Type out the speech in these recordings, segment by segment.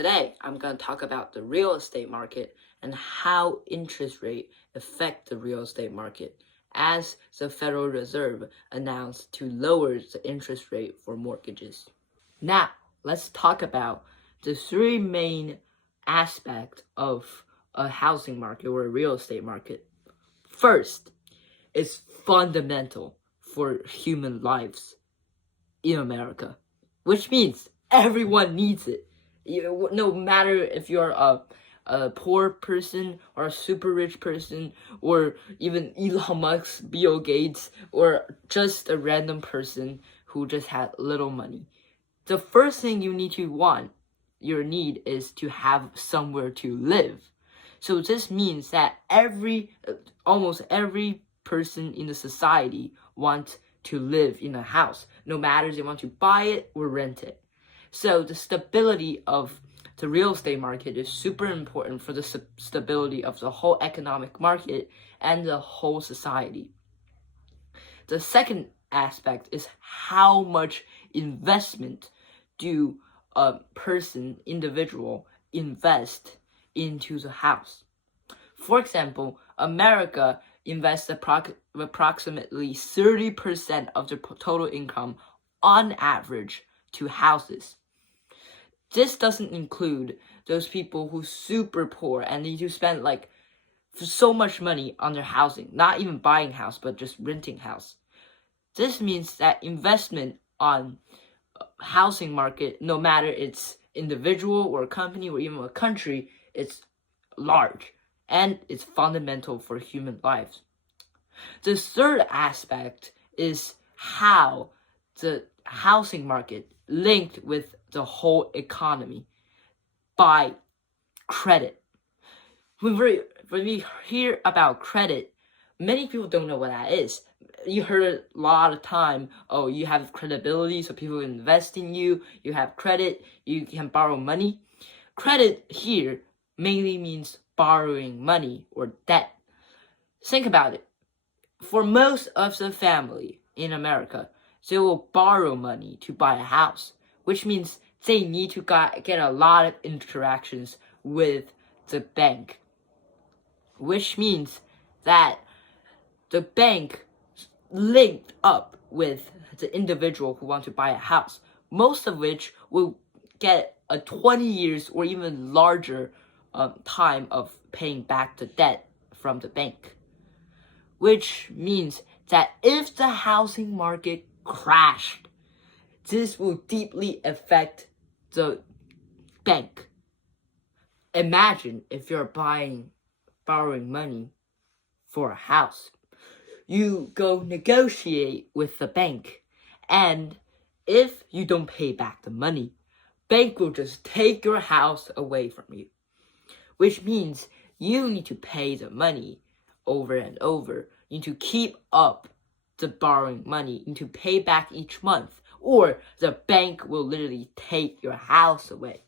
today I'm going to talk about the real estate market and how interest rate affect the real estate market as the Federal Reserve announced to lower the interest rate for mortgages. Now, let's talk about the three main aspects of a housing market or a real estate market. First, it's fundamental for human lives in America, which means everyone needs it. No matter if you're a poor person or a super rich person or even Elon Musk, Bill Gates, or just a random person who just had little money. The first thing you need is to have somewhere to live. So this means that almost every person in the society wants to live in a house, no matter if they want to buy it or rent it. So the stability of the real estate market is super important for the stability of the whole economic market and the whole society. The second aspect is how much investment do a individual invest into the house. For example, America invests approximately 30% of their total income on average to houses. This doesn't include those people who are super poor and need to spend so much money on their housing, not even buying house, but just renting house. This means that investment on housing market, no matter it's individual or a company or even a country, it's large and it's fundamental for human lives. The third aspect is how the housing market linked with the whole economy by credit. When we hear about credit, many people don't know what that is. You heard a lot of time, oh, you have credibility, so people invest in you, you have credit, you can borrow money. Credit here mainly means borrowing money or debt. Think about it. For most of the family in America, they will borrow money to buy a house, which means they need to get a lot of interactions with the bank, which means that the bank linked up with the individual who want to buy a house, most of which will get a 20 years or even larger time of paying back the debt from the bank. Which means that if the housing market crashed, this will deeply affect the bank. Imagine if you're borrowing money for a house. You go negotiate with the bank, and if you don't pay back the money, bank will just take your house away from you, which means you need to pay the money over and over. You need to keep up the borrowing money. You need to pay back each month, or the bank will literally take your house away.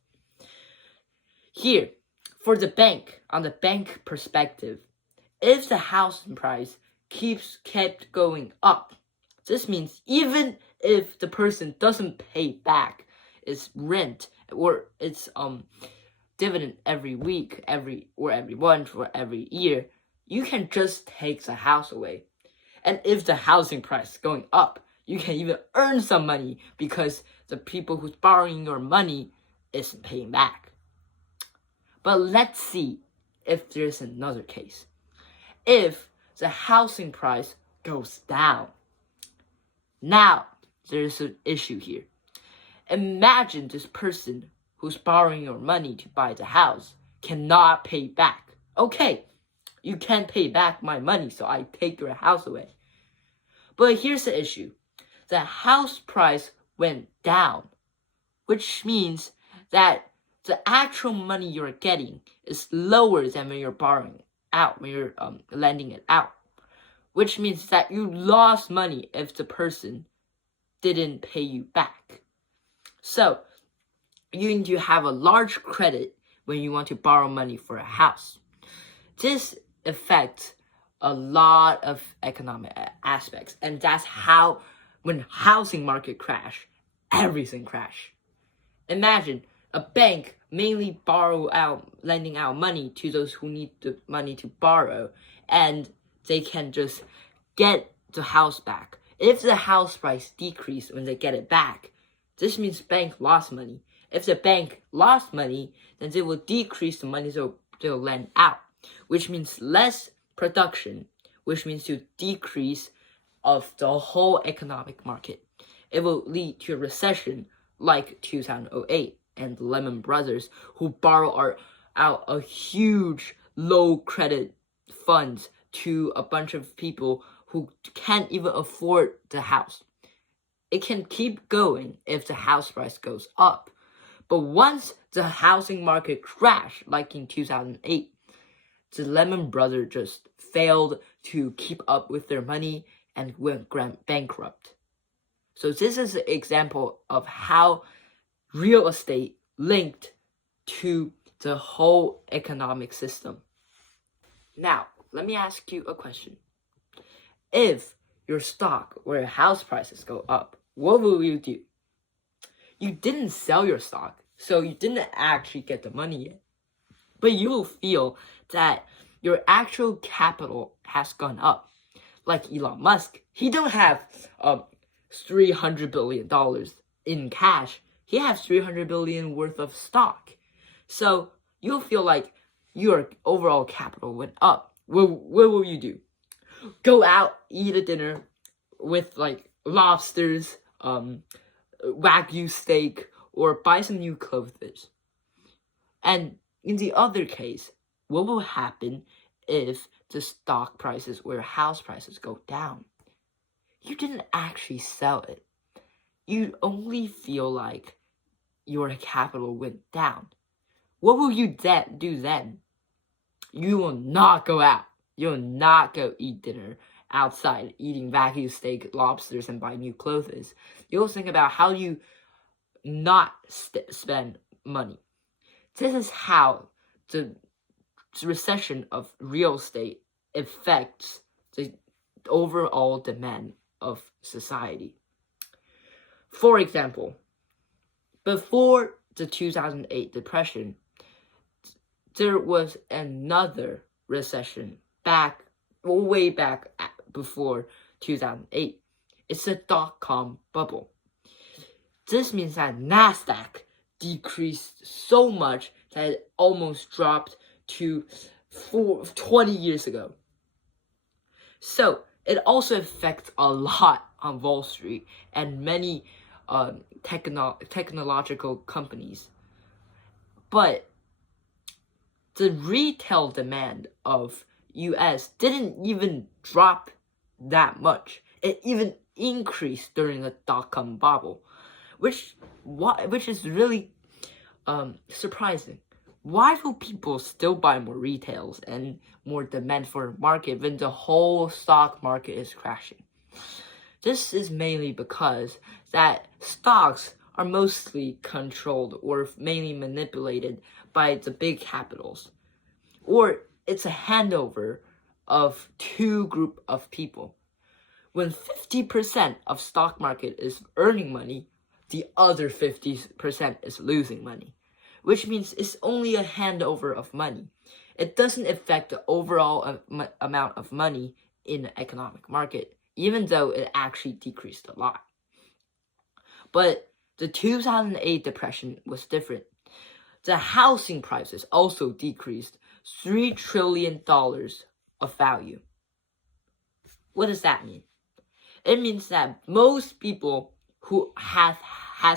Here, for the bank, on the bank perspective, if the housing price kept going up, this means even if the person doesn't pay back its rent or its dividend every week, every month, or every year, you can just take the house away. And if the housing price is going up, you can even earn some money because the people who's borrowing your money isn't paying back. But let's see if there's another case. If the housing price goes down, now there's an issue here. Imagine this person who's borrowing your money to buy the house cannot pay back. Okay, you can't pay back my money, so I take your house away. But here's the issue. The house price went down, which means that the actual money you're getting is lower than when you're borrowing out, when you're lending it out. Which means that you lost money if the person didn't pay you back. So, you need to have a large credit when you want to borrow money for a house. This affects a lot of economic aspects, and that's how, when housing market crash, everything crash. Imagine a bank mainly lending out money to those who need the money to borrow, and they can just get the house back. If the house price decreased when they get it back, this means bank lost money. If the bank lost money, then they will decrease the money they'll lend out, which means less production, which means to decrease of the whole economic market. It will lead to a recession like 2008 and the Lehman Brothers, who borrow out a huge low credit funds to a bunch of people who can't even afford the house. It can keep going if the house price goes up. But once the housing market crashed, like in 2008, the Lehman Brothers just failed to keep up with their money and went bankrupt. So this is an example of how real estate linked to the whole economic system. Now, let me ask you a question. If your stock or your house prices go up, what will you do? You didn't sell your stock, so you didn't actually get the money yet. But you will feel that your actual capital has gone up. Like Elon Musk, he don't have $300 billion in cash. He has $300 billion worth of stock. So you'll feel like your overall capital went up. What will you do? Go out, eat a dinner with like lobsters, Wagyu steak, or buy some new clothes. And in the other case, what will happen if the stock prices or house prices go down? You didn't actually sell it. You only feel like your capital went down. What will you do then? You will not go out. You will not go eat dinner outside, eating Wagyu steak, lobsters, and buy new clothes. You'll think about how you not spend money. This is how the recession of real estate affects the overall demand of society. For example, before the 2008 depression, there was another recession way back before 2008. It's the dot-com bubble. This means that NASDAQ decreased so much that it almost dropped to 20 years ago. So it also affects a lot on Wall Street and many technological companies. But the retail demand of US didn't even drop that much. It even increased during the dot-com bubble, which is really surprising. Why will people still buy more retails and more demand for the market when the whole stock market is crashing? This is mainly because that stocks are mostly controlled or mainly manipulated by the big capitals. Or it's a handover of two group of people. When 50% of stock market is earning money, the other 50% is losing money, which means it's only a handover of money. It doesn't affect the overall amount of money in the economic market, even though it actually decreased a lot. But the 2008 depression was different. The housing prices also decreased $3 trillion of value. What does that mean? It means that most people who has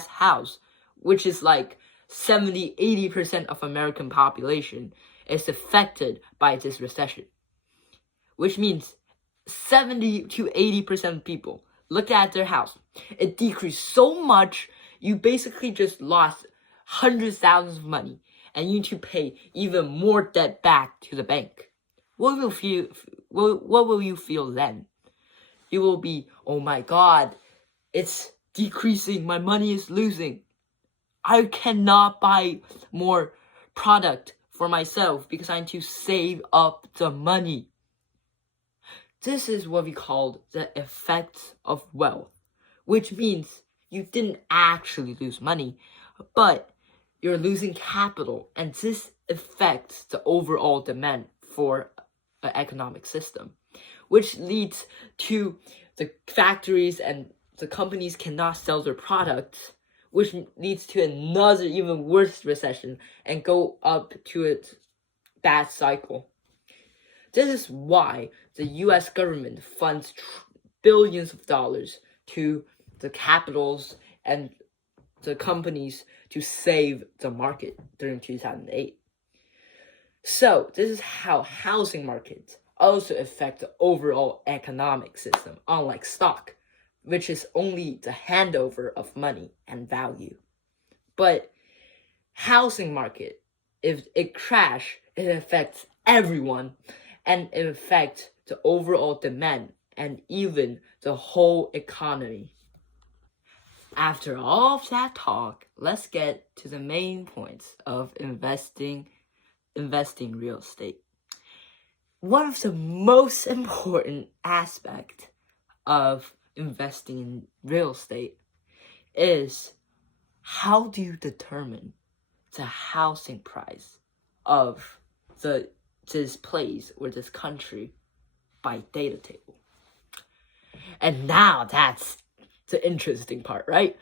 house, which is like 70-80% of American population, is affected by this recession. Which means 70-80% of people look at their house. It decreased so much, you basically just lost hundreds of thousands of money, and you need to pay even more debt back to the bank. What will you feel then? You will be, oh my God, it's decreasing, my money is losing. I cannot buy more product for myself because I need to save up the money. This is what we call the effects of wealth, which means you didn't actually lose money, but you're losing capital, and this affects the overall demand for an economic system, which leads to the factories and the companies cannot sell their products, which leads to another even worse recession and go up to a bad cycle. This is why the US government funds billions of dollars to the capitals and the companies to save the market during 2008. So this is how housing markets also affect the overall economic system, unlike stock, which is only the handover of money and value. But housing market, if it crash, it affects everyone, and it affects the overall demand and even the whole economy. After all of that talk, let's get to the main points of investing real estate. One of the most important aspects of investing in real estate is how do you determine the housing price of this place or this country by data table. And now that's the interesting part, right?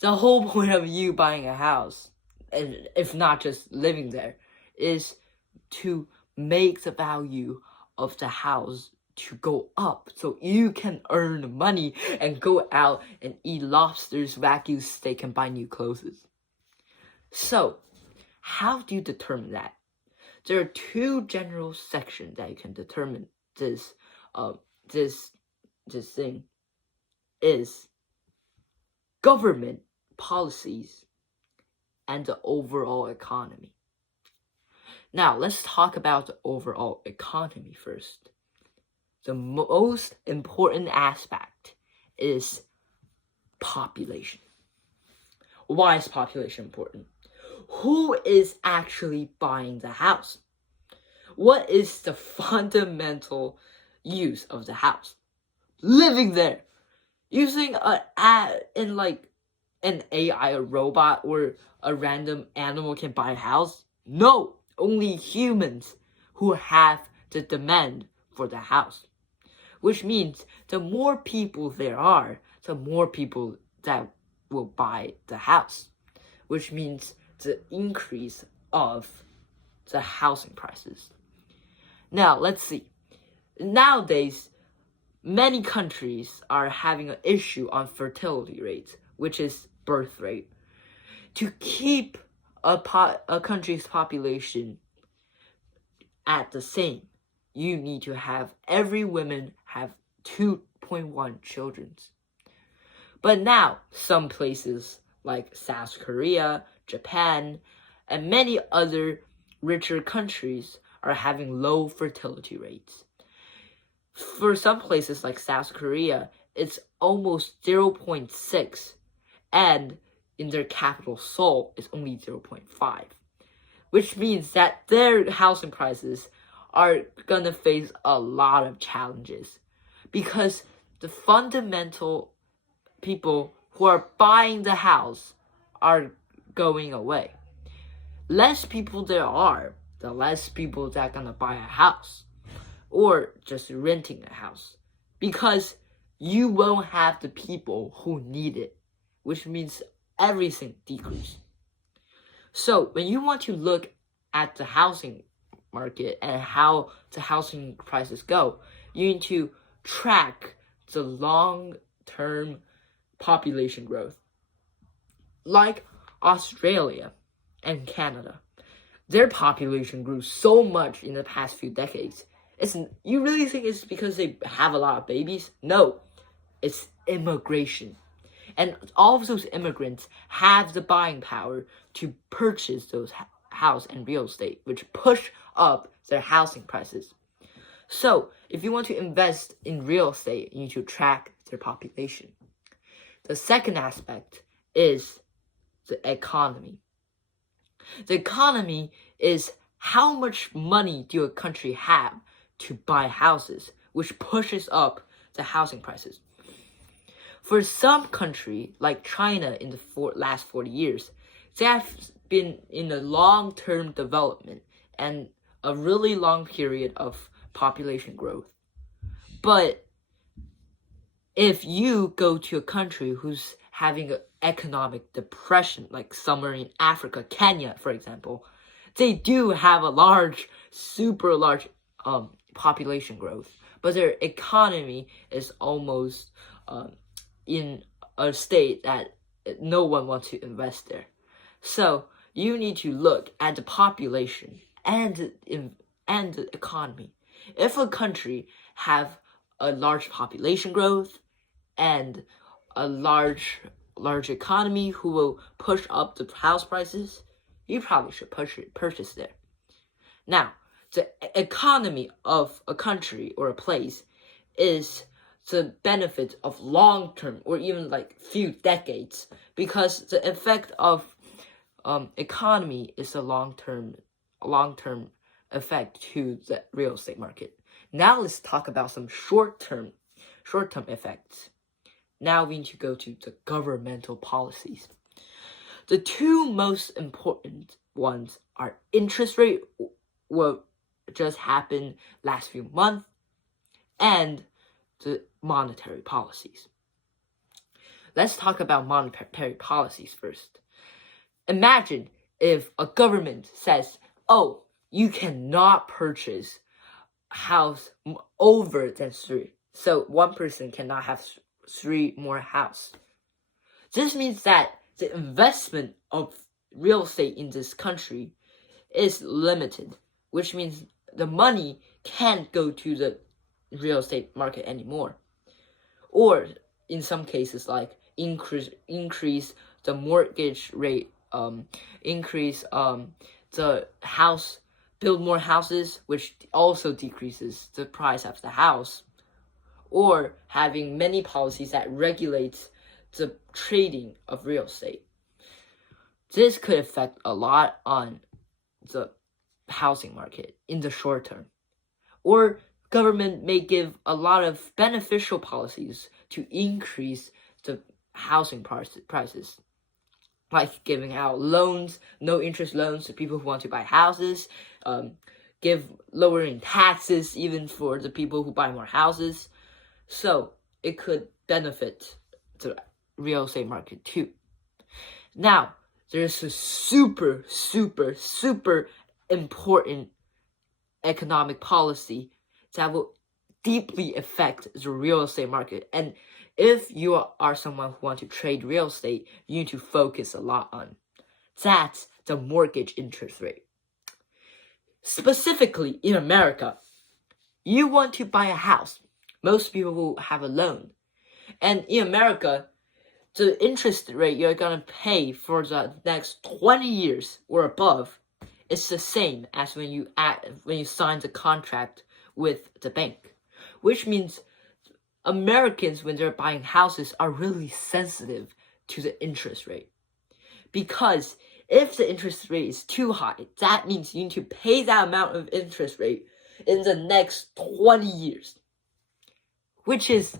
The whole point of you buying a house, and if not just living there, is to make the value of the house to go up so you can earn money and go out and eat lobsters, Wagyu steak, and buy new clothes. So, how do you determine that? There are two general sections that you can determine this thing is government policies and the overall economy. Now, let's talk about the overall economy first. The most important aspect is population. Why is population important? Who is actually buying the house? What is the fundamental use of the house? Living there. Using an AI, a robot, or a random animal can buy a house? No, only humans who have the demand for the house. Which means the more people there are, the more people that will buy the house. Which means the increase of the housing prices. Now, let's see. Nowadays, many countries are having an issue on fertility rates, which is birth rate. To keep a country's population at the same, you need to have every woman have 2.1 children. But now, some places like South Korea, Japan, and many other richer countries are having low fertility rates. For some places like South Korea, it's almost 0.6, and in their capital, Seoul, it's only 0.5, which means that their housing prices are gonna face a lot of challenges because the fundamental people who are buying the house are going away. Less people there are, the less people that are gonna buy a house or just renting a house, because you won't have the people who need it, which means everything decreases. So when you want to look at the housing market and how the housing prices go, you need to track the long-term population growth. Like Australia and Canada, their population grew so much in the past few decades. You really think it's because they have a lot of babies? No, it's immigration. And all of those immigrants have the buying power to purchase those house and real estate, which push up their housing prices. So, if you want to invest in real estate, you need to track their population. The second aspect is the economy. The economy is how much money do a country have to buy houses, which pushes up the housing prices. For some country, like China in the last 40 years, they have been in a long-term development and a really long period of population growth. But if you go to a country who's having an economic depression, like somewhere in Africa, Kenya, for example, they do have a super large population growth, but their economy is almost in a state that no one wants to invest there. So you need to look at the population and the economy. If a country have a large population growth and a large economy who will push up the house prices, you probably should purchase there. Now, the economy of a country or a place is the benefit of long-term or even like few decades, because the effect of economy is a long-term effect to the real estate market. Now let's talk about some short-term effects. Now we need to go to the governmental policies. The two most important ones are interest rate, what just happened last few months, and the monetary policies. Let's talk about monetary policies first. Imagine if a government says, oh, you cannot purchase a house over than 3. So one person cannot have 3 more houses. This means that the investment of real estate in this country is limited, which means the money can't go to the real estate market anymore. Or in some cases, like increase the mortgage rate, increase the house, build more houses, which also decreases the price of the house, or having many policies that regulates the trading of real estate. This could affect a lot on the housing market in the short term. Or government may give a lot of beneficial policies to increase the housing prices, like giving out loans, no interest loans to people who want to buy houses, lowering taxes even for the people who buy more houses. So it could benefit the real estate market too. Now, there's a super important economic policy that will deeply affect the real estate market. And if you are someone who wants to trade real estate, you need to focus a lot on. That's the mortgage interest rate. Specifically in America, you want to buy a house. Most people will have a loan. And in America, the interest rate you're going to pay for the next 20 years or above is the same as when you sign the contract with the bank. Which means Americans, when they're buying houses, are really sensitive to the interest rate. Because if the interest rate is too high, that means you need to pay that amount of interest rate in the next 20 years. Which is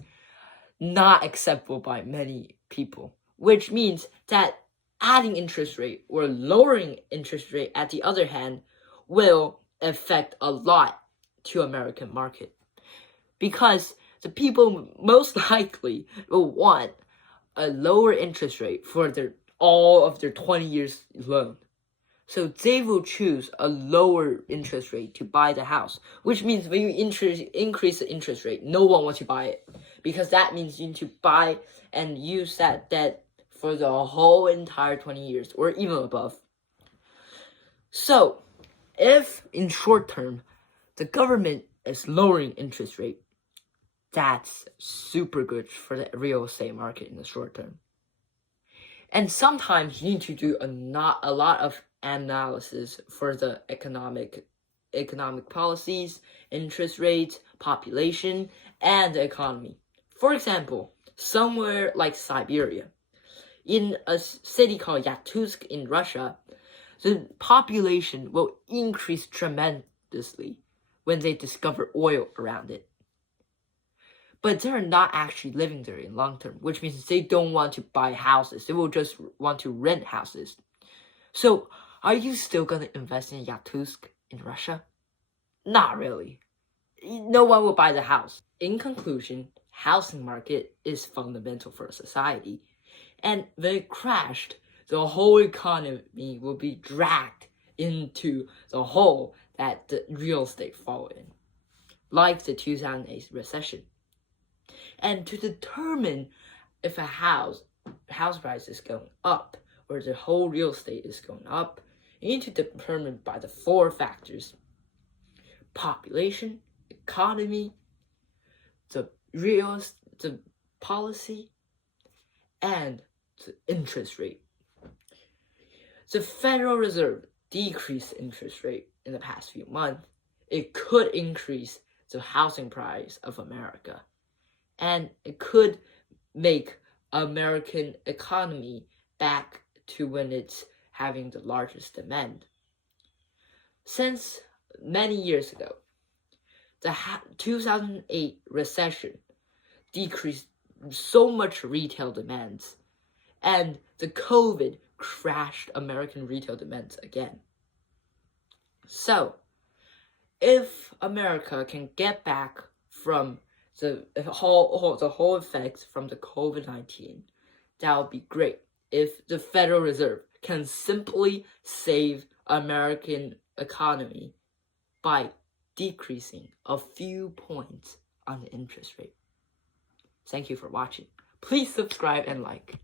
not acceptable by many people. Which means that adding interest rate or lowering interest rate, at the other hand, will affect a lot to American market. Because the people most likely will want a lower interest rate for all of their 20 years loan. So they will choose a lower interest rate to buy the house, which means when you increase the interest rate, no one wants to buy it, because that means you need to buy and use that debt for the whole entire 20 years or even above. So if in short term, the government is lowering interest rate, that's super good for the real estate market in the short term. And sometimes you need to do a lot of analysis for the economic policies, interest rates, population, and the economy. For example, somewhere like Siberia, in a city called Yakutsk in Russia, the population will increase tremendously when they discover oil around it. But they're not actually living there in long term, which means they don't want to buy houses. They will just want to rent houses. So, are you still gonna invest in Yakutsk in Russia? Not really. No one will buy the house. In conclusion, housing market is fundamental for a society. And when it crashed, the whole economy will be dragged into the hole that the real estate fall in, like the 2008 recession. And to determine if a house price is going up or the whole real estate is going up, you need to determine by the 4 factors: population, economy, the policy, and the interest rate. The Federal Reserve decreased interest rate in the past few months. It could increase the housing price of America, and it could make American economy back to when it's having the largest demand. Since many years ago, the 2008 recession decreased so much retail demands, and the COVID crashed American retail demands again. So, if America can get back from the whole effects from the COVID-19, that would be great. If the Federal Reserve can simply save American economy by decreasing a few points on the interest rate. Thank you for watching. Please subscribe and like.